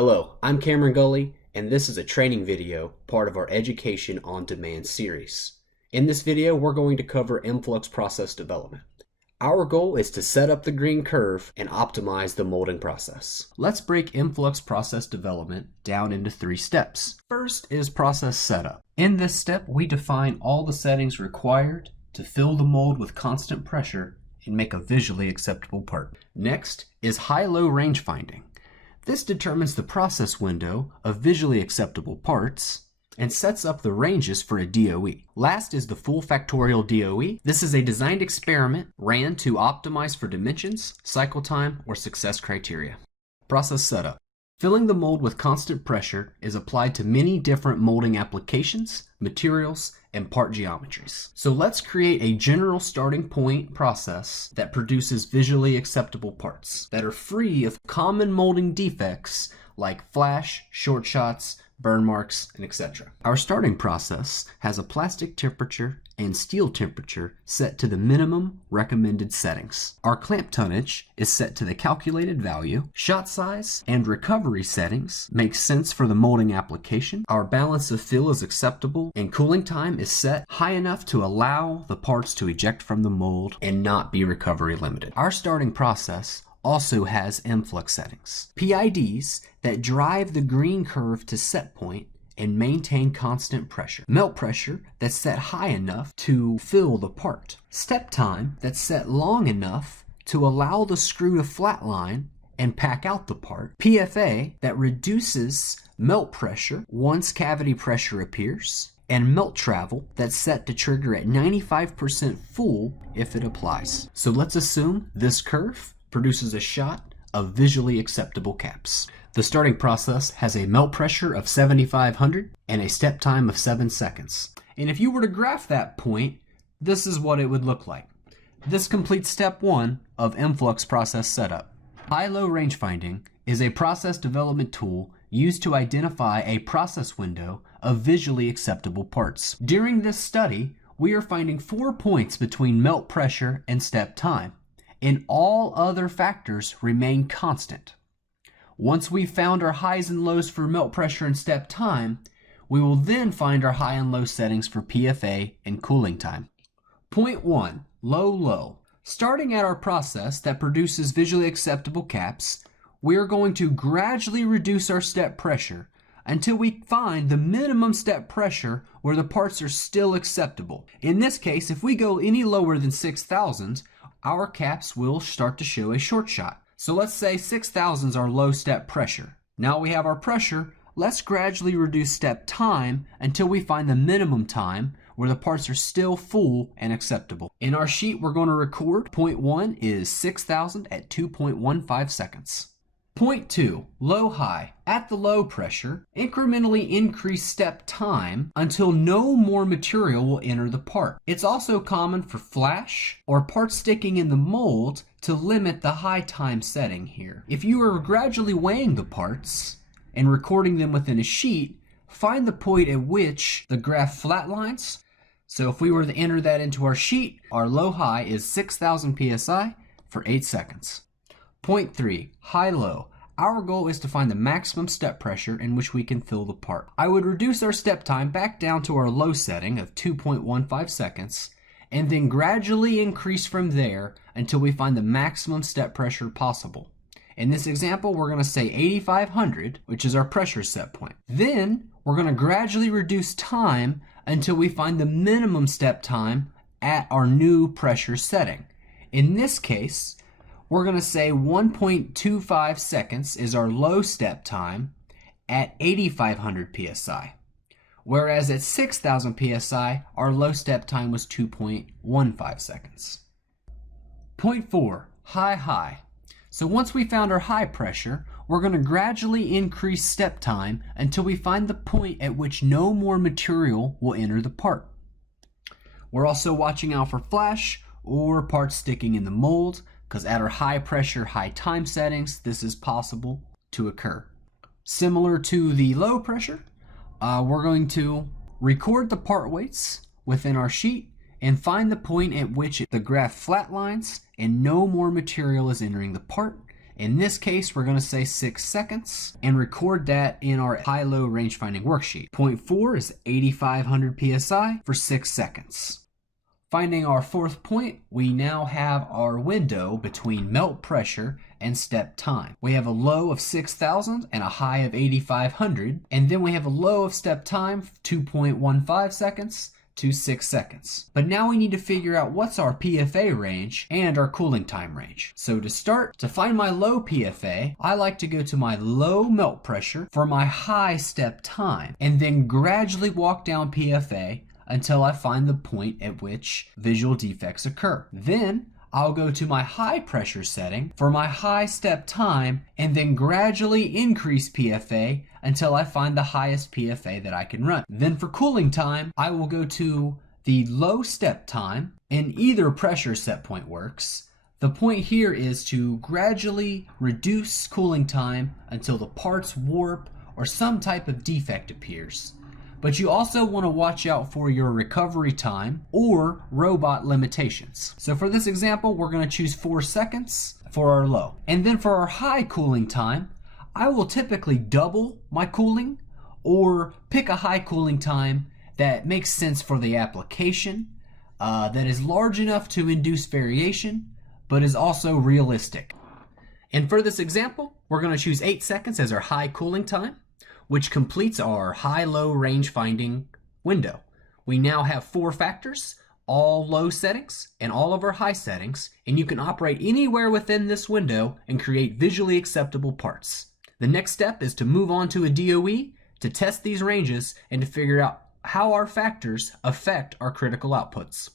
Hello, I'm Cameron Gully, and this is a training video, part of our Education on Demand series. In this video, we're going to cover iMFLUX process development. Our goal is to set up the green curve and optimize the molding process. Let's break iMFLUX process development down into 3 steps. First is process setup. In this step, we define all the settings required to fill the mold with constant pressure and make a visually acceptable part. Next is HighLow Rangefinding. This determines the process window of visually acceptable parts and sets up the ranges for a DOE. Last is the full factorial DOE. This is a designed experiment ran to optimize for dimensions, cycle time, or success criteria. Process setup. Filling the mold with constant pressure is applied to many different molding applications, materials, and part geometries. So let's create a general starting point process that produces visually acceptable parts that are free of common molding defects like flash, short shots, burn marks, and etc. Our starting process has a plastic temperature and steel temperature set to the minimum recommended settings. Our clamp tonnage is set to the calculated value. Shot size and recovery settings make sense for the molding application. Our balance of fill is acceptable, and cooling time is set high enough to allow the parts to eject from the mold and not be recovery limited. Our starting process also has iMFLUX settings, PIDs that drive the green curve to set point and maintain constant pressure. Melt pressure that's set high enough to fill the part. Step time that's set long enough to allow the screw to flatline and pack out the part. PFA that reduces melt pressure once cavity pressure appears. And melt travel that's set to trigger at 95% full if it applies. So let's assume this curve produces a shot of visually acceptable caps. The starting process has a melt pressure of 7,500 and a step time of 7 seconds. And if you were to graph that point, this is what it would look like. This completes step 1 of iMFLUX process setup. HighLow Rangefinding is a process development tool used to identify a process window of visually acceptable parts. During this study, we are finding 4 points between melt pressure and step time, and all other factors remain constant. Once we've found our highs and lows for melt pressure and step time, we will then find our high and low settings for PFA and cooling time. Point 1, low, low. Starting at our process that produces visually acceptable caps, we are going to gradually reduce our step pressure until we find the minimum step pressure where the parts are still acceptable. In this case, if we go any lower than 6,000, our caps will start to show a short shot. So let's say 6,000 is our low step pressure. Now we have our pressure, let's gradually reduce step time until we find the minimum time where the parts are still full and acceptable. In our sheet, we're going to record point 1 is 6,000 at 2.15 seconds. Point 2, low high. At the low pressure, incrementally increase step time until no more material will enter the part. It's also common for flash or parts sticking in the mold to limit the high time setting here. If you are gradually weighing the parts and recording them within a sheet, find the point at which the graph flatlines. So if we were to enter that into our sheet, our low high is 6,000 psi for 8 seconds. Point 3, high-low. Our goal is to find the maximum step pressure in which we can fill the part. I would reduce our step time back down to our low setting of 2.15 seconds and then gradually increase from there until we find the maximum step pressure possible. In this example, we're going to say 8,500, which is our pressure set point. Then we're going to gradually reduce time until we find the minimum step time at our new pressure setting. In this case, we're going to say 1.25 seconds is our low step time at 8,500 psi. Whereas at 6,000 psi, our low step time was 2.15 seconds. Point 4, high, high. So once we found our high pressure, we're going to gradually increase step time until we find the point at which no more material will enter the part. We're also watching out for flash or parts sticking in the mold, because at our high pressure, high time settings, this is possible to occur. Similar to the low pressure, we're going to record the part weights within our sheet and find the point at which the graph flatlines and no more material is entering the part, In this case, we're going to say 6 seconds and record that in our HighLow Rangefinding worksheet. Point 4 is 8,500 psi for 6 seconds. Finding our fourth point, we now have our window between melt pressure and step time. We have a low of 6,000 and a high of 8,500, and then we have a low of step time, 2.15 seconds to 6 seconds. But now we need to figure out what's our PFA range and our cooling time range. So to start, to find my low PFA, I like to go to my low melt pressure for my high step time, and then gradually walk down PFA until I find the point at which visual defects occur. Then I'll go to my high pressure setting for my high step time and then gradually increase PFA until I find the highest PFA that I can run. Then for cooling time, I will go to the low step time, and either pressure set point works. The point here is to gradually reduce cooling time until the parts warp or some type of defect appears. But you also want to watch out for your recovery time or robot limitations. So for this example, we're going to choose 4 seconds for our low. And then for our high cooling time, I will typically double my cooling or pick a high cooling time that makes sense for the application, that is large enough to induce variation, but is also realistic. And for this example, we're going to choose 8 seconds as our high cooling time, which completes our HighLow Rangefinding window. We now have 4 factors, all low settings and all of our high settings, and you can operate anywhere within this window and create visually acceptable parts. The next step is to move on to a DOE to test these ranges and to figure out how our factors affect our critical outputs.